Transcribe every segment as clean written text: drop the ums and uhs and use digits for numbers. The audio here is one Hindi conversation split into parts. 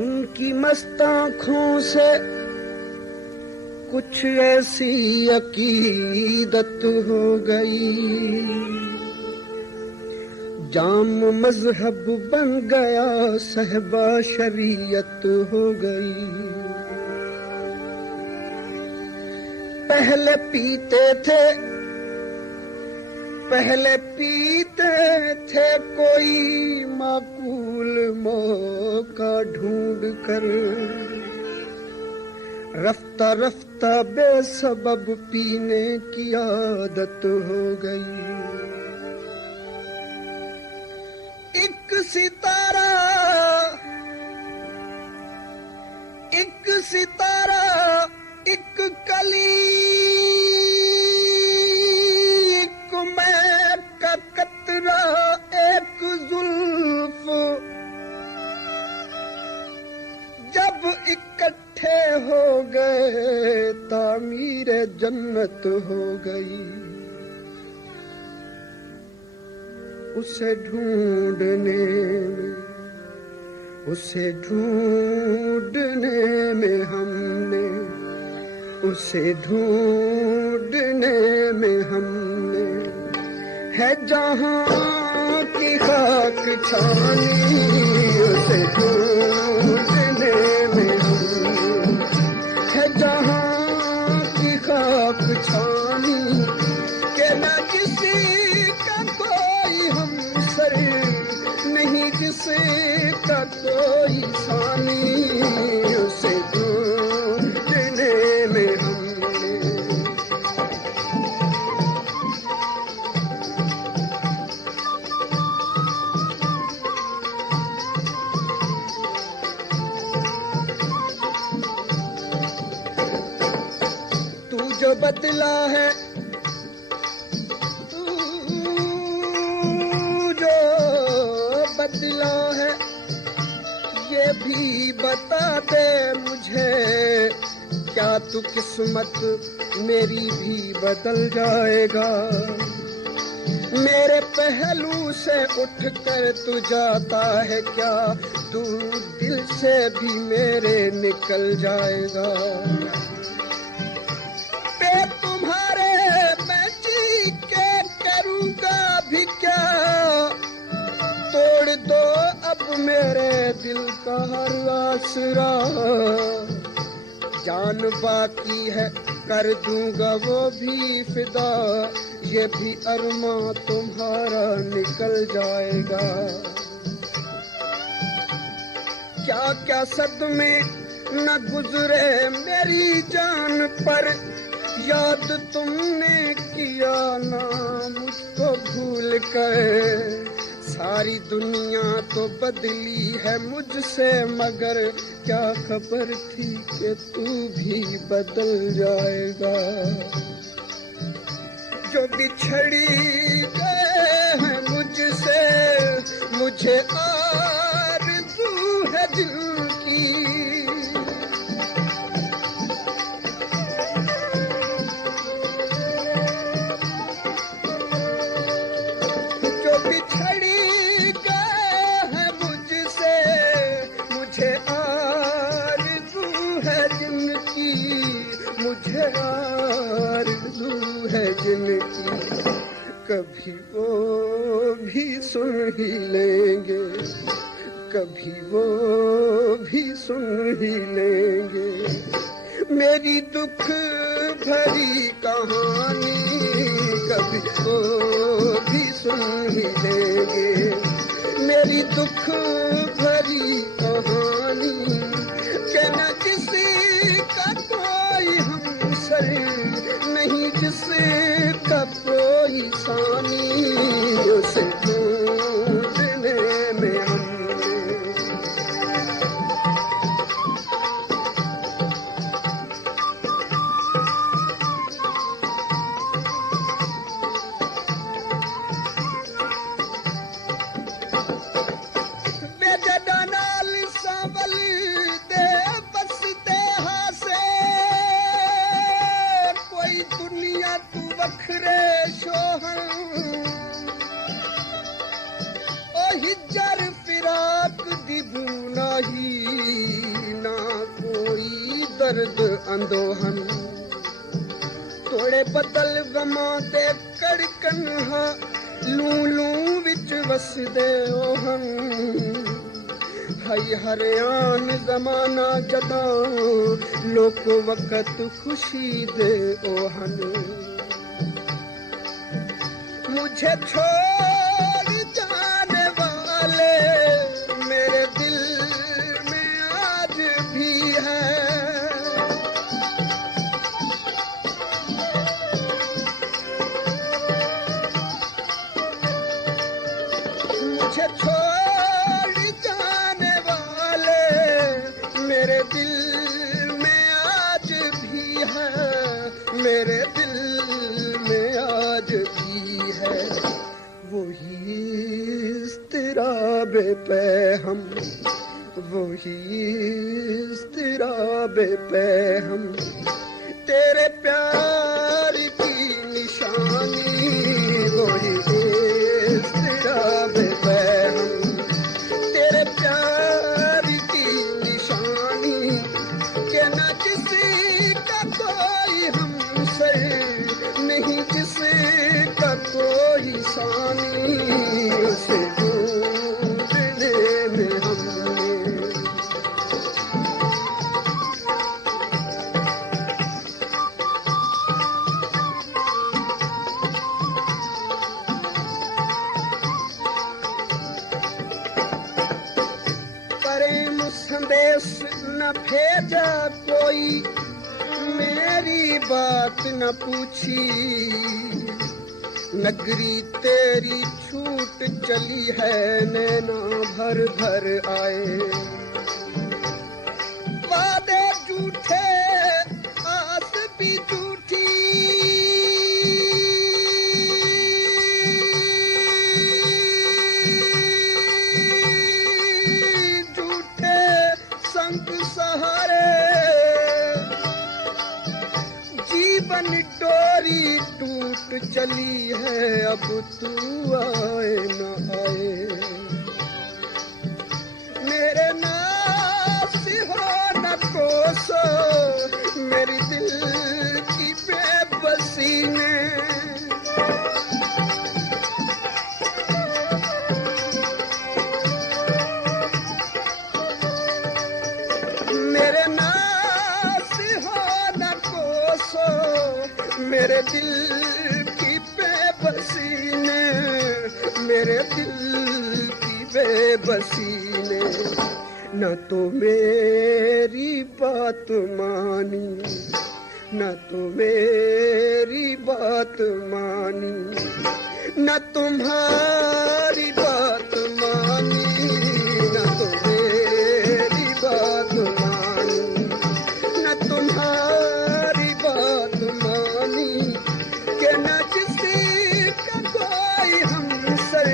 उनकी मस्त आँखों से कुछ ऐसी अकीदत हो गई, जाम मजहब बन गया, सहबा शरीयत हो गई। पहले पीते थे कोई माकूल मौका ढूंढ कर, रफ्ता रफ्ता बेसबब पीने की आदत हो गई। एक सितारा एक कली, एक मैं का कतरा, एक जुल्फ, जब इकट्ठे हो गए तामीर जन्नत हो गई। उसे ढूंढने में हमने है जहां की खाक छानी, उसे ढूंढने में हमने है जहां की खाक छानी, के न किसी का कोई हमसर, नहीं किसी का कोई सानी, उसे ढूंढने में हमने। तू जो बदला है, बदला है, ये भी बता दे मुझे, क्या तू किस्मत मेरी भी बदल जाएगा? मेरे पहलू से उठकर तू जाता है क्या, तू दिल से भी मेरे निकल जाएगा? पे तुम्हारे मैं जी के करूँगा भी क्या, तोड़ दो अब मेरे दिल का हर आसरा, जान बाकी है कर दूंगा वो भी फिदा, ये भी अरमां तुम्हारा निकल जाएगा। क्या क्या सदमे न गुजरे मेरी जान पर, याद तुमने किया ना मुझको भूल कर। सारी दुनिया तो बदली है मुझसे, मगर क्या खबर थी कि तू भी बदल जाएगा। जो बिछड़ी गए हैं मुझसे, मुझे आरज़ू है दिल की, जो बिछड़ी आरज़ू है जिनकी, कभी वो भी सुन ही लेंगे, कभी वो भी सुन ही लेंगे मेरी दुख भरी कहानी, कभी वो भी सुन ही लेंगे मेरी दुख भरी कहानी, के न किसी का कोई हमसर, नहीं किसी का कोई सानी, उसे ढूंढने में हमने। वे दर्द अंदोहन तोड़े बदल गमां दे कड़कन हा लू लू विच वसदे ओहन हई हरियान जमाना जदां लोक वक़्त खुशी दे ओहन मुझे छोड़ जाने वाले मेरे दिल में आज भी है मुझे छोड़ जाने वाले मेरे दिल में आज भी है मेरे दिल में आज भी है वही इज़्तिराबे पे हम वही इज़्तिराबे पे हम तेरे प्यार की निशानी वही इज़्तिराबे पे हम तेरे प्यार की निशानी के न किसी का कोई हमसे नहीं किसी का कोई सानी उसे ढूंढने में हमने प्रेम संदेश न भेजा कोई मेरी बात न पूछी नगरी तेरी छूट चली है नैना भर भर आए वादे झूठे आस भी झूठी झूठे संग सहारे जीवन डोरी टूट चली है अब तू आए न आए मेरे नास हो न कोसो मेरी दिल की बेबसी ने मेरे नास हो न कोसो मेरे दिल की बेबसी ने मेरे दिल की बेबसी ने न तो मेरी बात मानी न तो मेरी बात मानी न तुम्हारी बात मानी न तो मेरी बात मानी न तुम्हारी बात मानी के न किसी का कोई हमसे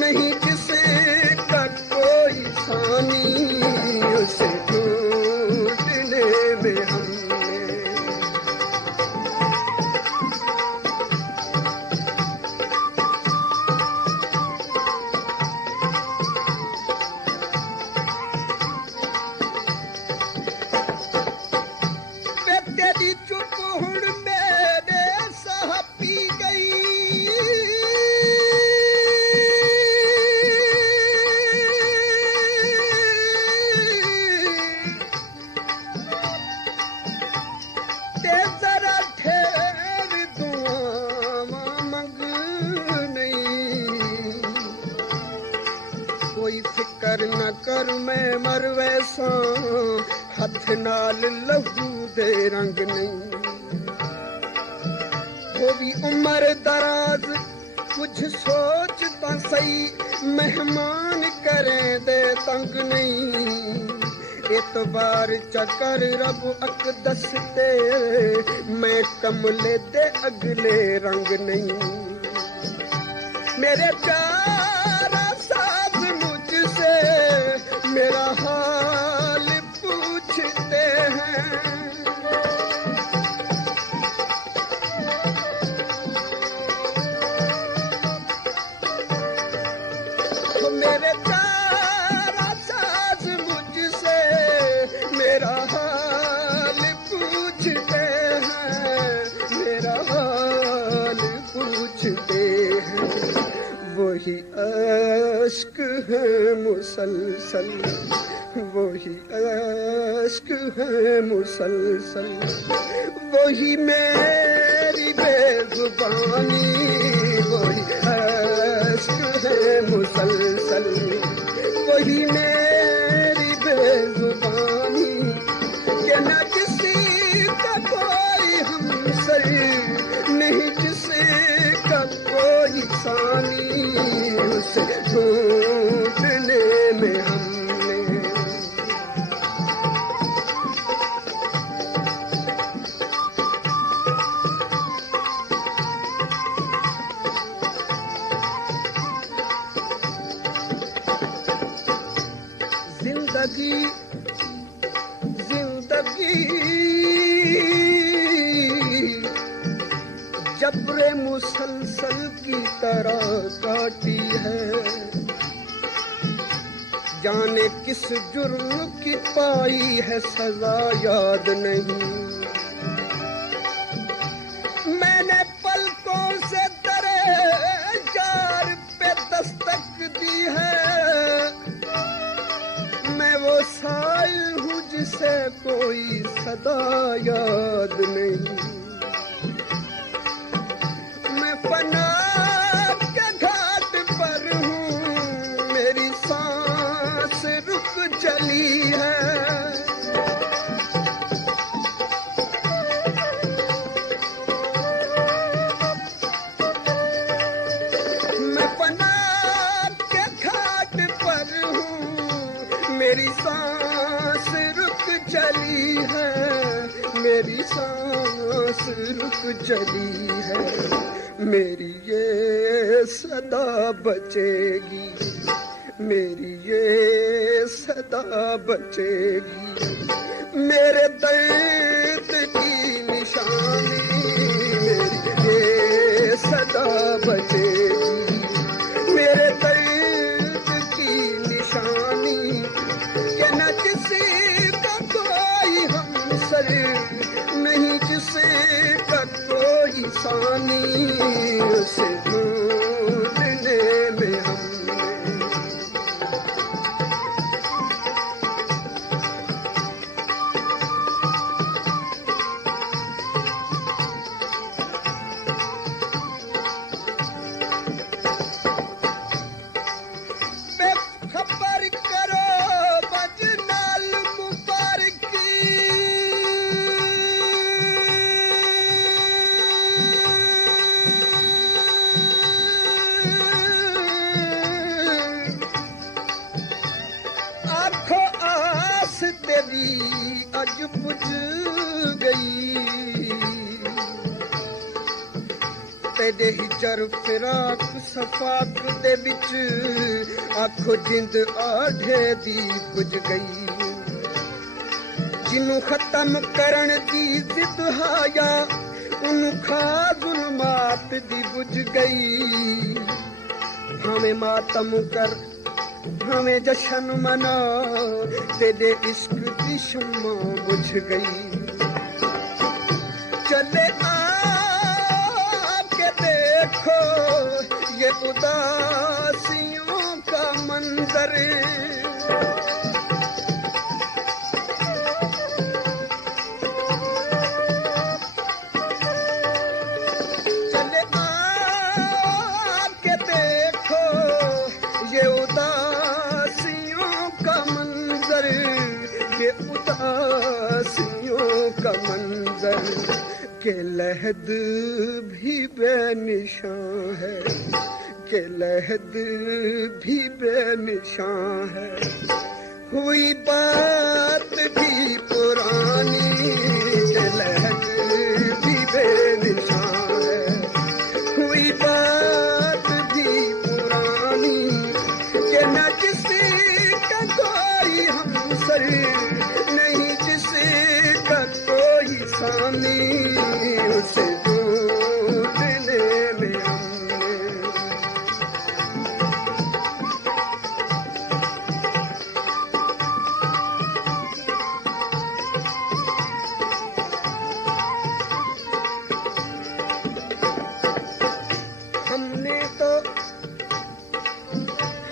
नहीं किसी का कोई सानी उसे ढूंढने में हमने तेरी चुप हुण मेरे साह पी गई ते जरा ठहर दुआवां मंग नहीं कोई फिकर न कर मैं मर वैसा हथ नाल लहू दे रंग नहीं वो भी उम्र दराज कुछ सोचता सही मेहमान करें दे तंग नहीं एतबार चकर रब अकदस ते मैं कमले दे अगले रंग नहीं मेरे प्यारा साथ मुझसे मेरा हाल पूछते हैं मेरे प्यारा साथ मुझसे मेरा हाल वही अश्क है मुसलसल, वही अश्क है मुसलसल, वही मेरी बेजुबानी, वही अश्क है मुसलसल, वही मेरी बेजुबानी, कि न किसी का कोई हमसर, नहीं किसी का कोई सानी, उसे ढूंढने में हमने जिंदगी जबरे मुसलसल की तरह काटी है, जाने किस जुर्म की पाई है सजा याद नहीं। मैंने पलकों से दरे जार पे दस्तक दी है, मैं वो साइल हूँ जिसे कोई सदा याद नहीं। मैं फना के घाट पर हूँ, मेरी सांस रुक चली है, मैं फना के घाट पर हूँ, मेरी सांस रुक चली है, मेरी सांस रुक चली है, मेरी ये सदा बचेगी, मेरी ये सदा बचेगी, मेरे दर्द की निशानी, मेरी ये सदा बचेगी, मेरे दर्द की निशानी, कि न किसी का कोई हमसर, नहीं किसी का कोई सानी, उसे ढूंढने में हमने बेखबर करो बजनाल मुबारकी, आंखों आस तेरी अज बुझ गई, तेरे हिजर फिराक सफाक दे विच आखो जिंद आढ़े दी बुझ गई, जिन्नू खत्म करन दी जिद हाया उन्नू खा जुल्मात दी बुझ गई, हमें मातम कर हमें जश्न मना, तेरे इश्क की शम्मा बुझ गई, चले आके देखो ये उदासियों का मंजर, चले आके देखो ये उदासियों का मंजर, ये उदासियों का मंजर, के लहद भी बेनिशां है, के लहद भी बेनिशां है, हुई बात भी पुरानी, के लहद भी बेनिशां है, हुई बात भी पुरानी, कि न किसी का कोई हमसर, नहीं किसी का कोई सानी, उसे ढूंढने में हमने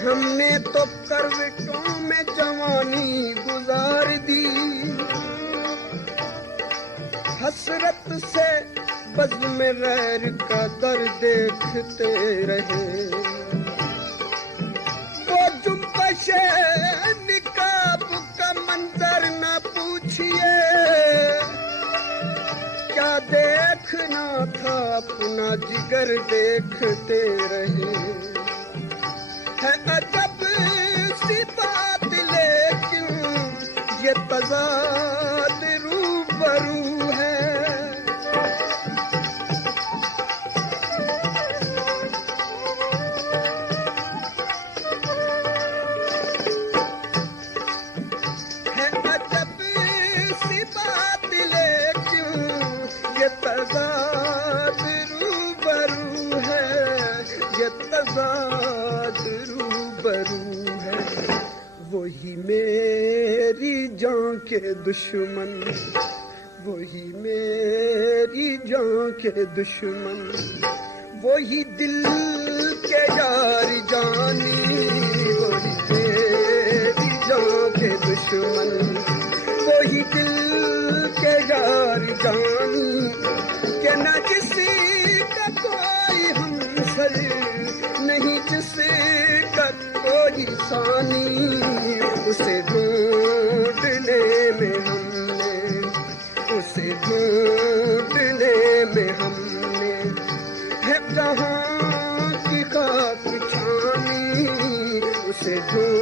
हमने तो करवटों में जवानी गुजार दी, हसरत से बज़्म में गैर का दर देखते रहे। वो जुम्बशे निकाब का मंजर न पूछिए, क्या देखना था अपना जिगर देखते रहे। है अजब सी बात लेकिन ये तज़ाद रूबरू है। है अजब सी बात लेकिन ये तज़ाद रूबरू है, ये तज़ाद रूबरू है। वही मेरी जान के दुश्मन, वही मेरी जान के दुश्मन, वही दिल के यार जानी, वही मेरी जान के दुश्मन, वही दिल के यार जानी, के न किसी का कोई हमसर नहीं, जिसका कोई सानी। उसे ढूंढने में हमने, उसे ढूंढने में हमने है जहां की खाक छानी, उसे ढूंढ